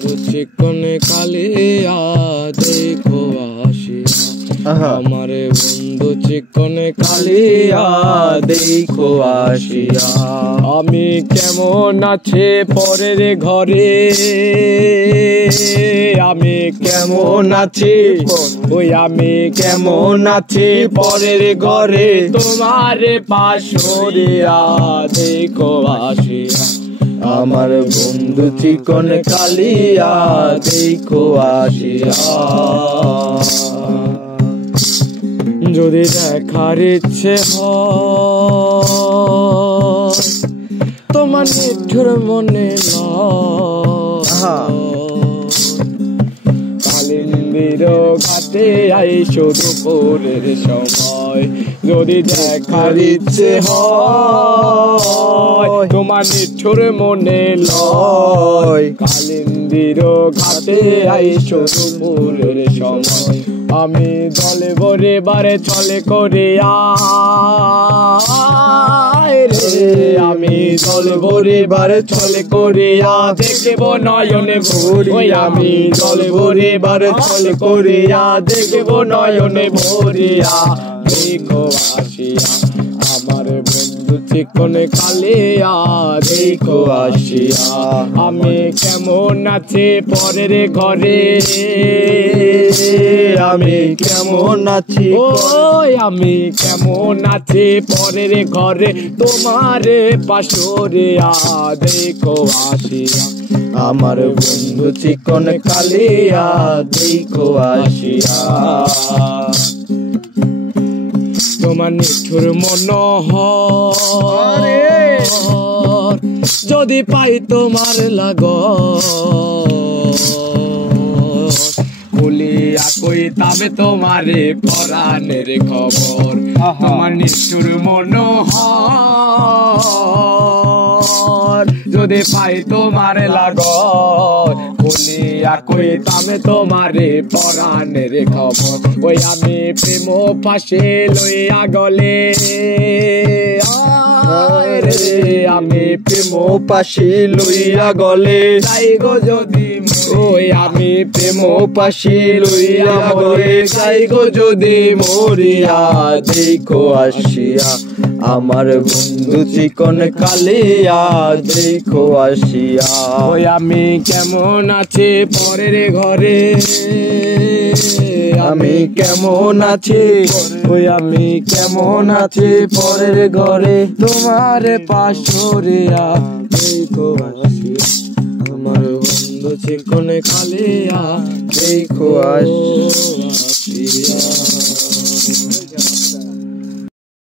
চিকনে কালিয়া দেখো আসিয়া, আমার বন্ধু চিকনে কালিয়া দেখো আসিয়া। আমি কেমন আছে পরের ঘরে, আমি কেমন আছি, ওই আমি কেমন আছি পরের ঘরে, তোমার পাশরিয়া দেখো আসিয়া, আমার বন্ধু চিকন কালিয়া দেখো আসিয়া। যদি দেখার ইচ্ছে হয় তোমার নিঠুর মনে কালিন্দির ঘাটে আইসো দুপুরের সময়, যদি দেখার ইচ্ছে হয় তোমার নিঠুর মনে লয়, কালিন্দির ঘাটে আইসো দুপুরের সময়। আমি দলে ভরে বারে চলে করে আমি দলে ভরে বারে চলে করে দেখব নয়নে ভরিয়া, আমি দলে ভরে বারে চলে করে দেখব নয়নে ভরিয়া দেখো আসিয়া, আমার বন্ধু চিকন কালিয়া দেখো আসিয়া। আমি কেমন আছি পরের ঘরে, আমি কেমন আছি, ওই আমি কেমন আছি পরের ঘরে, তোমার পাশরিয়া দেখো আসিয়া, আমার বন্ধু চিকন কালিয়া দেখো আসিয়া। তোমার নিঠুর মনোহর যদি পাই তোমার ভুলিয়া কইতাম তোমারে পরাণের খবর, আমার নিঠুর মনোহর যদি পাই তোমার ভুলিয়া কইতাম তোমারে পরাণের খবর। ওই আমি প্রেম পাশে লইয়া গলে, আমি প্রেম পাশে লইয়া গলে যাই গো যদি, ওই আমি প্রেম পাশে লইয়া গলে যাই গো যদি মরিয়া দেখো আসিয়া, আমার বন্ধু চিকন কালিয়া দেখো আসিয়া। ওই আমি কেমন আছি পরের ঘরে, আমি কেমন আছি, ওই আমি কেমন আছি পরের ঘরে, তোমার পাশরিয়া দেখো আসিয়া, আমার বন্ধু চিকন কালিয়া দেখো আসিয়া।